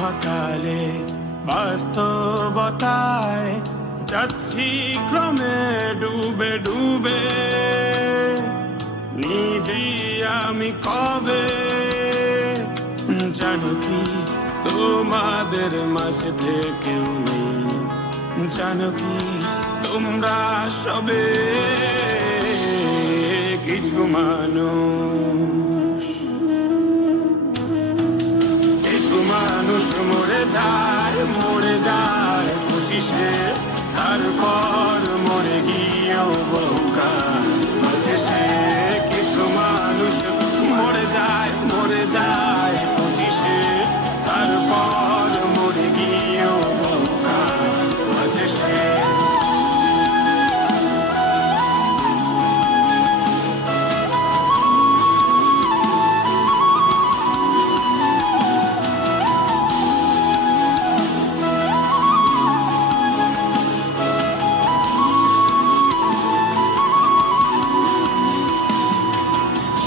মহাকালে বাস্তবতায় যাচ্ছি ক্রমে ডুবে ডুবে, নিজেই আমি কবে জানো কি তোমাদের মাঝে থেকেও নেই, জানো কি তোমরা সবে কিছু মানুষ, কিছু মানুষ মরে যায় 25-এ, তারপর মরে গিয়েও বহুকাল বাঁচে সে। কিছু মানুষ মরে যায় 25-এ, তারপর মরে গিয়েও বহুকাল বাঁচে সে।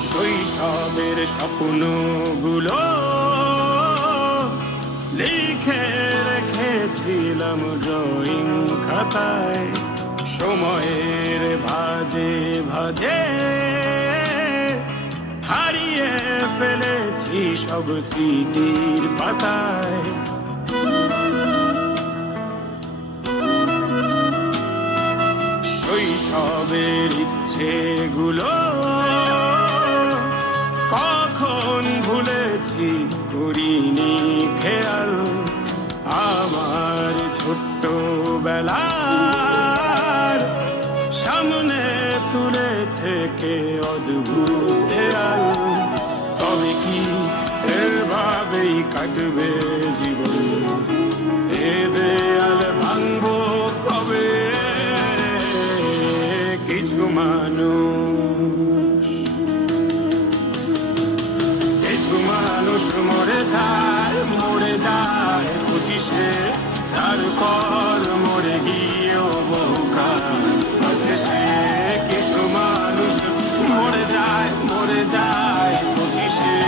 শৈশবের স্বপ্নগুলো লিখে রেখেছিলাম ড্রয়িং খাতায়, সময়ের ভাজে ভাজে হারিয়ে ফেলেছি সব স্মৃতির পাতায়। শৈশবের ইচ্ছেগুলো কখন ভুলেছি করিনি খেয়াল, আমার ছোট্ট বেলার সামনে তুলেছে কে অদ্ভুত দেয়াল। তবে কি এভাবেই কাটবে জীবন, এ দেয়াল ভাঙবো কবে? কিছু মানুষ, কিছু মানুষ মরে যায় 25-এ, তারপর মরে গিয়েও বহুকাল বাঁচে সে। কিছু মানুষ মরে যায় 25-এ,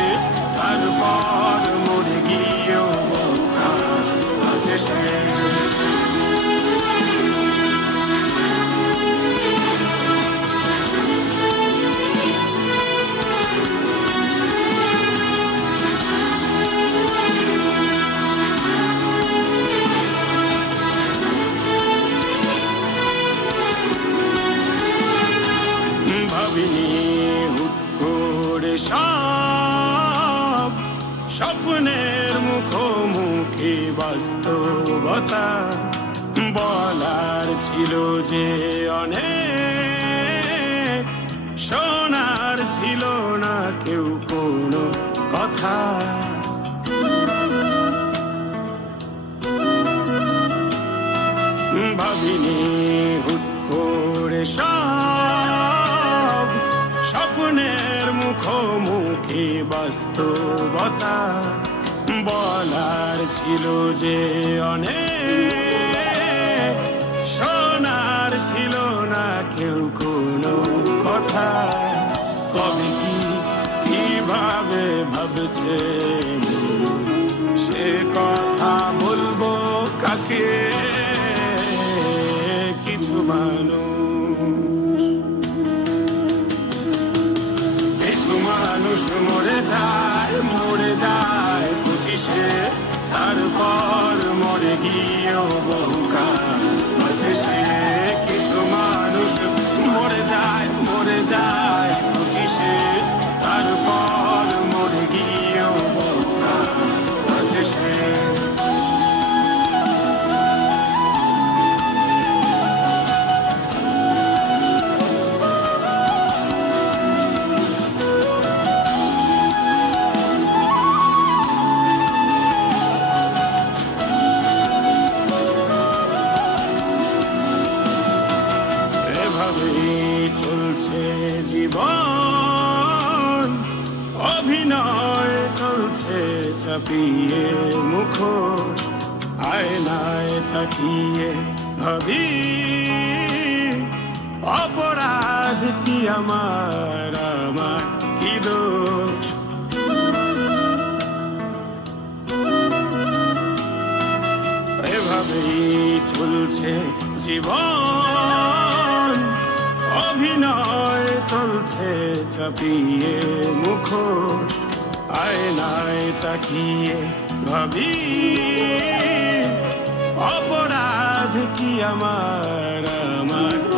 তারপর মরে গিয়েও বহুকাল বাঁচে সে। ভাবিনি হুট করে সব স্বপ্নের মুখোমুখি বাস্তবতা, বলার ছিল যে অনেক, শোনার ছিল না কেউ কোনো কথা। ভাবিনি হুট করে সব স্বপ্নের মুখোমুখি বাস্তবতা, বলার ছিল যে অনেক, শোনার ছিল না কেউ কোনো কথা। কবে কি কিভাবে ভাবছে সে কথা বলবো কাকে? কিছু মানুষ, কিছু মানুষ মরে যায় 25-এ, তারপর মরে গিয়েও বহুকাল বাঁচে সে। কিছু মানুষ মরে যায় 25-এ, তারপর মরে গিয়েও বহুকাল বাঁচে সে। চলছে জীবন, অভিনয় চলছে চাপিয়ে মুখোশ, আয়নায় তাকিয়ে ভাবি অপরাধ কি আমার কি দোষ। এভাবেই চলছে জীবন, অভিনয় চলছে চাপিয়ে মুখোশ, আয়নায় তাকিয়ে ভাবি অপরাধ কি আমার, আমার